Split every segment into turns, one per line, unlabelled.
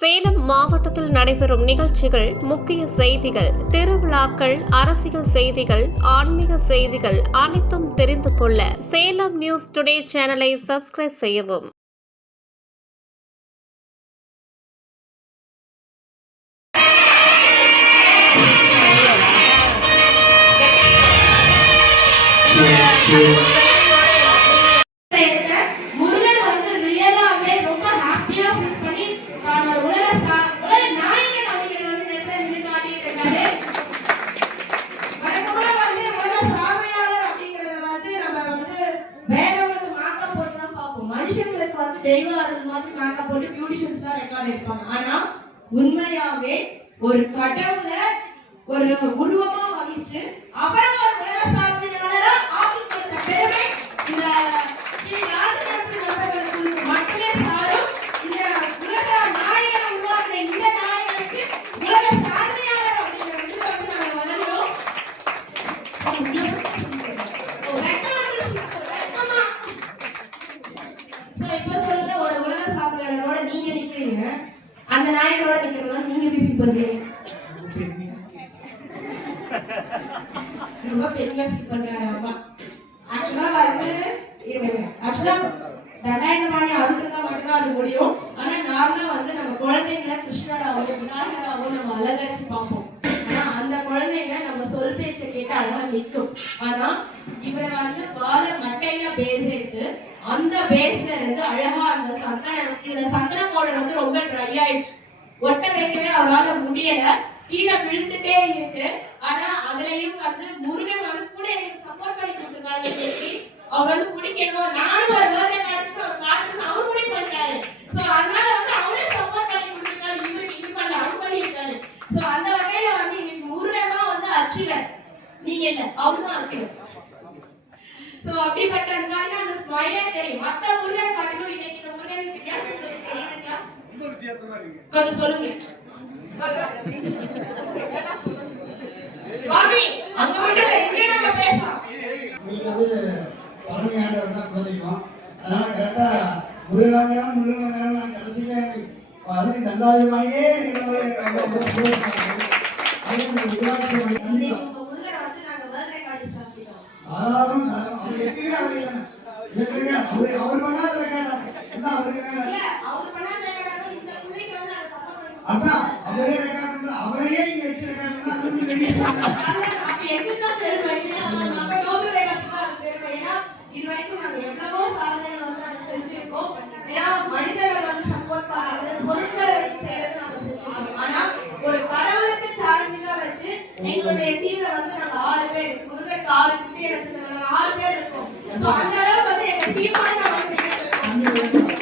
சேலம் மாவட்டத்தில் நடைபெறும் நிகழ்ச்சிகள் முக்கிய செய்திகள் திருவிழாக்கள் அரசியல் செய்திகள் ஆன்மீக செய்திகள் அனைத்தும் தெரிந்து கொள்ள சேலம் நியூஸ் டுடே சேனலை சப்ஸ்கிரைப் செய்யவும்.
கடவுள ஒரு உருவமா வகிச்சு அப்புறம் ஒரு உலக சாதனையாளரா ஆக்கி கொடுத்த பெருமை. இந்த ஸ்ரீ மட்டுமே சாரும். இந்த உலக நாயகனை உருவாக்கின இந்த நாயகனுக்கு உலக சாதனையாளர் அப்படிங்கிற விருது வந்து சொல்லுங்க, ஒரு உலக சாதனையாளரோட நீங்க நிக்கிறீங்க. அந்த நாயகனோட நிக்கிறதுனால நீங்க எப்படி ஃபீல் பண்றீங்க? ரொம்ப பெரிய ஃபீல் பண்றாரு அம்மா ஆக்சுவலா வந்து ஆக்சுவலா தண்டாயுதபாணி அருள்னா மட்டும்தான் அது முடியும். ஆனா நார்மலா வந்து நம்ம குழந்தைங்களை கிருஷ்ணராவோ விநாயகராவோ நம்ம அலங்கரிச்சு பார்ப்போம். ஆனா அந்த குழந்தைங்க நம்ம சொல் பேச்சை கேட்டு அழகா நிற்கும். ஆனா இவரை வந்து வாழ மட்டையில பேஸ் எடுத்து அந்த பேஸ்ல இருந்து அழகா அந்த சந்தனம் இதுல சந்தன பவுடர் வந்து ரொம்ப ட்ரை ஆயிடுச்சு. ஒட்ட வைக்கவே அவரால முடியல. கீழே விழுந்துட்டே இருக்கு. ஆனா அதுலயும் வந்து முருகன் வந்து கூட எனக்கு சப்போர்ட் பண்ணி கொடுத்துருக்காரு இன்னைக்கு அவர் வந்து முடிக்கணும் நானும் ஒரு வேர்டை நினைச்சிட்டு அவர் காட்டுன்னு அவர் முடி பண்ணிட்டாரு. சோ அதனால வந்து அவரே சப்போர்ட் பண்ணி கொடுத்துருக்காரு. இவருக்கு இது பண்ணல அவர் பண்ணியிருக்காரு. சோ அந்த வகையில வந்து இன்னைக்கு முருகன் தான் வந்து அச்சுவர் நீங்க இல்ல அவர் தான் அச்சுவர் சோ அப்படிப்பட்ட மாதிரி அந்த ஸ்மைலே தெரியும். மத்த முருகன் காட்டிலும் இன்னைக்கு இந்த முருகன் வித்தியாசம் கொஞ்சம் சொல்லுங்க. சுவாமி அங்க மட்டும் இங்கே நம்ம பேசலாம்
உங்களுக்கு வந்து பழனி ஆண்டவர் தான் குலதெய்வம் அதனால கரெக்டா முருகாங்க முருகனாங்க நான் கடைசியில அதுக்கு தண்டாயுதமானியே இருக்கிற மாதிரி ரொம்ப ரொம்ப சந்தோஷமா இருக்கு. அதே மாதிரி உருவாக்கிய வழி கண்டிப்பா.
உங்க முருகனை வந்து நாங்க வேர்ல்ட் ரெக்கார்ட்ஸ் ஆக்கிட்டோம்
தாராளமா தாராளமா. அவர் எப்பயுமே அழகில்லை. எப்பயுமே அவர் அவர் பண்ணாத ரெக்கார்டா எல்லாம் அவருக்கு மேல.
இல்ல அவர் பண்ணாத ரெக்கார்ட் இந்த புள்ளைக்கு வந்து நாங்க சப்போர்ட் பண்ணி
அதான் அவரே ரெக்கார்ட் பண்ற அவரையே இங்க வச்சு ரெக்கார்ட் பண்ணா அது வந்து பெரிய விஷயம்.
அப்ப எங்களுக்கு தான் பெருமை இல்லையா? நம்ம டோட்டல் ரெக்கார்ட்ஸ் தான் பெருமை ஏன்னா இது வரைக்கும் நாங்க எவ்வளவோ சாதனைகள் வந்து நாங்க செஞ்சிருக்கோம் ஏன்னா மனிதர்கள் வந்து சப்போர்ட் பண்ணாது பொருட்களை வச்சு செய்யறது நாங்க செஞ்சிருக்கோம் ஆனா ஒரு கடவுளை வச்சு சேலஞ்சா வச்சு எங்களுடைய டீம்ல வந்து நாங்க ஆறு பேர் முருகன் ஆறு குட்டி வச்சிருக்காங்க ஆறு பேர் இருக்கோம் சோ அந்த அளவுக்கு வந்து எங்க டீம் வந்து நாங்க செஞ்சிருக்கோம்
அங்க வேணும்.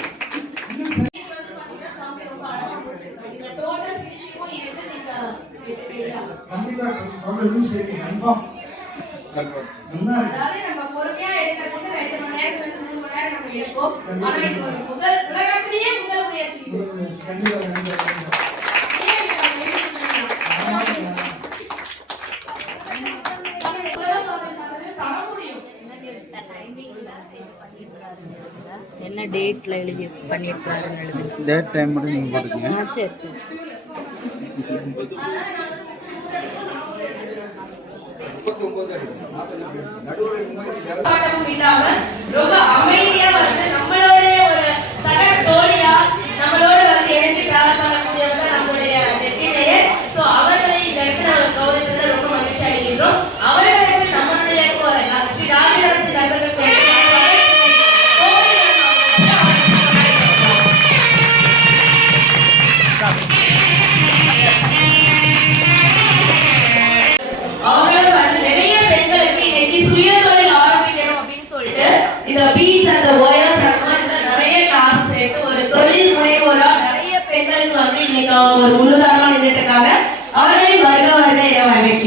இன்னும் சரி.
இது வந்து பாத்தீங்கன்னா சாமி ரொம்ப அழகா முடிச்சிருக்காங்க இந்த டோட்டல் ஃபினிஷிங்கும் இருக்கு நீங்க எடுத்துக்கிறீங்களா
கண்டிப்பா ப்ராப்ளம் சரி கன்ஃபார்ம் நல்லா இருக்கு
அதாவது நம்ம பொறுமையா எடுக்கிறதுக்கு ரெண்டு மணி நேரம் ரெண்டு மூணு மணி நேரம் நம்ம எடுப்போம் ஆனா இது ஒரு முதல் உலகத்திலேயே முதல் முயற்சி இது.
கண்டிப்பா கண்டிப்பா கண்டிப்பா
ஏன் இதை நம்ம எடுத்துக்கணும்?
ஆமாங்க.
உலக சாதனை தர முடியும்
என்ன டேட்ல எழுதி பண்ணியிருக்காருன்னு எழுதுங்க.
டேட் டைம் மட்டும் நீங்கள் போட்டுக்கோங்க.
ஆ சரி சரி.
போராட்டமும் இல்லாம ரொம்ப அமைதியா வந்து நம்மளுடைய ஒரு சக தோழியா நம்மளோட இந்த பீட்ஸ் அந்த ஒயர்ஸ் அந்த மாதிரி நிறைய கிளாஸஸ் எடுத்து ஒரு தொழில் முனைவோரா நிறைய பெண்களுக்கு வந்து இன்னைக்கு அவங்க ஒரு முன்னுதாரணமா நின்றுட்டு இருக்காங்க. அவர்களின் வருக வருக என வரவேற்கின்றோம்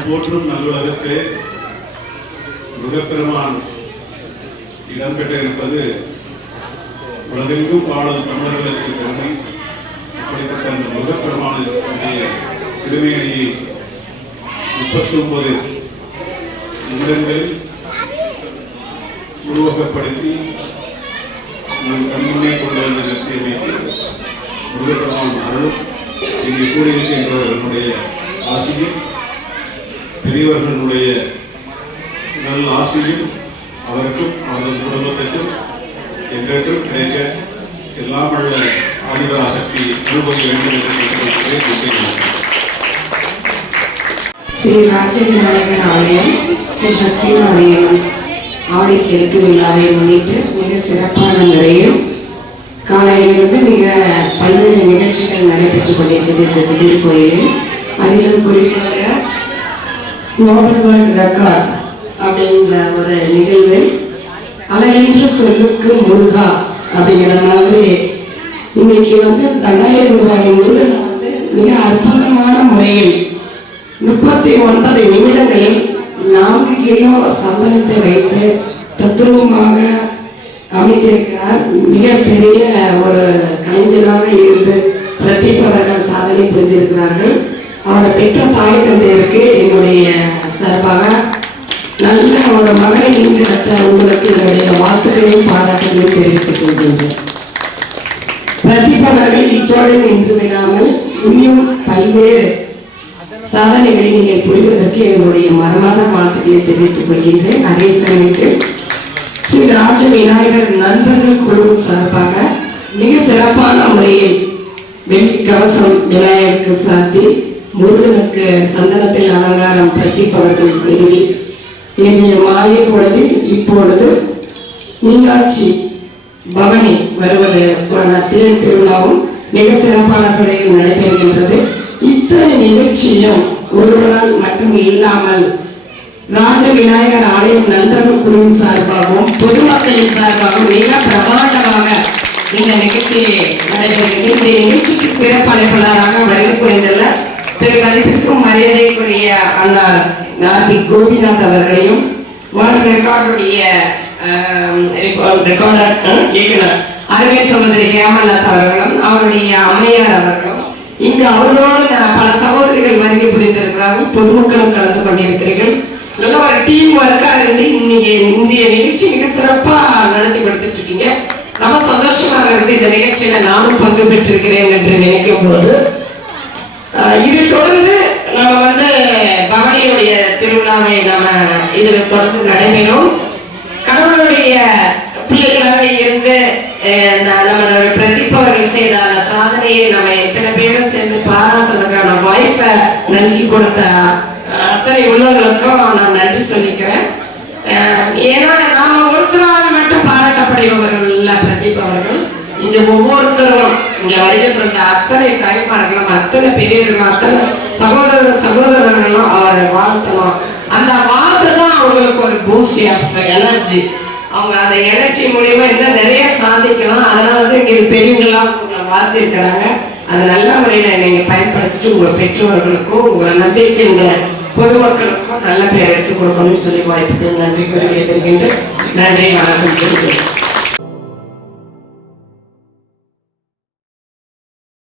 போற்றும் போற்றும் நல்லுலகத்திலே முருகப்பெருமான் இடம்பெற்றிருப்பது உலகெங்கும் பாடும் தமிழர்களுக்கு பெருமை அப்படிப்பட்ட அந்த முருகப்பெருமானுடைய திருமேனியை முப்பத்தி ஒன்பது நிமிடங்களில் உருவகப்படுத்தி நம் கண்முன்னே கொண்டு வந்த நிறுத்தியமைக்கு முருகப்பெருமான் அருள் இங்கே கூடியிருக்கின்றவர்களுடைய ஆசியும் பெரியவர்களுடைய நல் ஆசையும் அவருக்கும் அவரது குடும்பத்திற்கும் என்றென்றும் கிடைக்க எல்லாம் உள்ள ஆதிபரா சக்தி அனுபவிக்க வேண்டும் என்று கேட்டுக்கொள்கிறேன்.
ஸ்ரீ ராஜவிநாயகர் ஆலயம் ஸ்ரீ சக்தி மாரியம்மன் ஆடி பெருக்கு விழாவை முன்னிட்டு மிக சிறப்பான முறையில் காலையிலிருந்து மிக பல்வேறு நிகழ்ச்சிகள் நடைபெற்றுக் கொண்டிருக்கிறது இந்த திருக்கோயிலில் அதிலும் குறிப்பாக நோபல் வேர்ல்ட் ரெக்கார்ட் அப்படின்ற ஒரு நிகழ்வு. அழகின்ற சொல்லுக்கு முருகா அப்படிங்கிற மாதிரி இன்னைக்கு வந்து தண்டாயிரம் ரூபாய் முருகன் வந்து மிக அற்புதமான முறையில் முப்பத்தி ஒன்பது நிமிடங்களில் நான்கு கிலோ சந்தனத்தை வைத்து தத்ரூபமாக அமைத்திருக்கிறார். மிகப்பெரிய ஒரு கலைஞராக இருந்து பிரதீபவர்கள் சாதனை புரிந்திருக்கிறார்கள். அவரை பெற்ற தாய் தந்தையருக்கு என்னுடைய சார்பாக நல்ல ஒரு மகனை ஈன்றெடுத்த உங்களுக்கு என்னுடைய வாழ்த்துக்களையும் பாராட்டுகளையும் தெரிவித்துக் கொள்கின்றேன். பிரதீப் இத்தோடு நின்று விடாமல் இன்னும் பல்வேறு சாதனைகளை நீங்கள் புரிவதற்கு என்னுடைய மரமாத வாழ்த்துக்களை தெரிவித்துக் கொள்கின்றேன். அதே சமயத்தில் ஸ்ரீ ராஜ விநாயகர் நண்பர்கள் குழு சார்பாக மிக சிறப்பான முறையில் வெள்ளி கவசம் விநாயகருக்கு சாத்தி முருகனுக்கு சந்தனத்தில் அலங்காரம் பிரதீப் அவர்கள் எழுதி இன்றைய மாலை பொழுதில் இப்பொழுது மீனாட்சி பவனி வருவது தேர் திருவிழாவும் மிக சிறப்பான முறையில் நடைபெறுகின்றது. இத்தனை நிகழ்ச்சியும் ஒருவரால் மட்டும் இல்லாமல் ராஜ விநாயகர் ஆலயம் நண்பர்கள் குழுவின் சார்பாகவும் பொதுமக்களின் சார்பாகவும் மிக பிரமாண்டமாக இந்த நிகழ்ச்சி நடைபெறுகிறது இந்த நிகழ்ச்சிக்கு சிறப்பழைப்பாளராக வருகை புரிந்துள்ள திரு மதிப்பிற்கும் மரியாதைக்குரிய அண்ணா நார்பி கோபிநாத் அவர்களையும் வேர்ல்ட் ரெக்கார்டுடைய ரெக்கார்டர் இயக்குனர் அருமை சகோதரி ஹேமநாத் அவர்களும் அவருடைய அம்மையார் அவர்களும் இங்கு அவர்களோடு பல சகோதரிகள் வருகை புரிந்திருக்கிறார்கள் பொதுமக்களும் கலந்து கொண்டிருக்கிறீர்கள். நல்ல ஒரு டீம் ஒர்க்காக இருந்து இன்னைக்கு இந்திய நிகழ்ச்சி மிக சிறப்பாக நடத்தி கொடுத்துட்டு இருக்கீங்க ரொம்ப சந்தோஷமாக இருந்து இந்த நிகழ்ச்சியில நானும் பங்கு பெற்றிருக்கிறேன் என்று நினைக்கும் போது இதை தொடர்ந்து நம்ம வந்து பவனியுடைய திருவிழாவை நாம இது தொடர்ந்து நடைபெறும். கடவுளுடைய பிள்ளைகளாக இருந்து அஹ், பிரதிப்பவர்கள் பிரதீப் அவர்கள் செய்த அந்த சாதனையை நம்ம எத்தனை பேரும் சேர்ந்து பாராட்டுறதுக்கான வாய்ப்பை நல்கி கொடுத்த அத்தனை உள்ளவர்களுக்கும் நான் நன்றி சொல்லிக்கிறேன். ஏன்னா நாம ஒருத்தரால் மட்டும் பாராட்டப்படுபவர்கள் இல்ல பிரதீப் அவர்கள் இந்த ஒவ்வொருத்தரும் இங்க வருகை பிறந்த அத்தனை தாய்மார்களும் அத்தனை பெரியவர்களும் அத்தனை சகோதர சகோதரர்களும் அவரை வாழ்த்தலாம் அந்த வார்த்தை தான் அவங்களுக்கு ஒரு பூஸ்ட் ஆஃப் எனர்ஜி அவங்க அந்த எனர்ஜி மூலியமா என்ன நிறைய சாதிக்கலாம். அதனால வந்து இங்க பெரியவங்களாம் உங்களை வாழ்த்திருக்கிறாங்க. அது நல்ல முறையில நீங்க பயன்படுத்திட்டு உங்க பெற்றோர்களுக்கும் உங்களை நம்பியிருக்கின்ற பொதுமக்களுக்கும் நல்ல பேர் எடுத்து கொடுக்கணும்னு சொல்லி வாய்ப்புக்கு நன்றி கூறி விடைபெறுகின்றேன். நன்றி வணக்கம் தெரிஞ்சு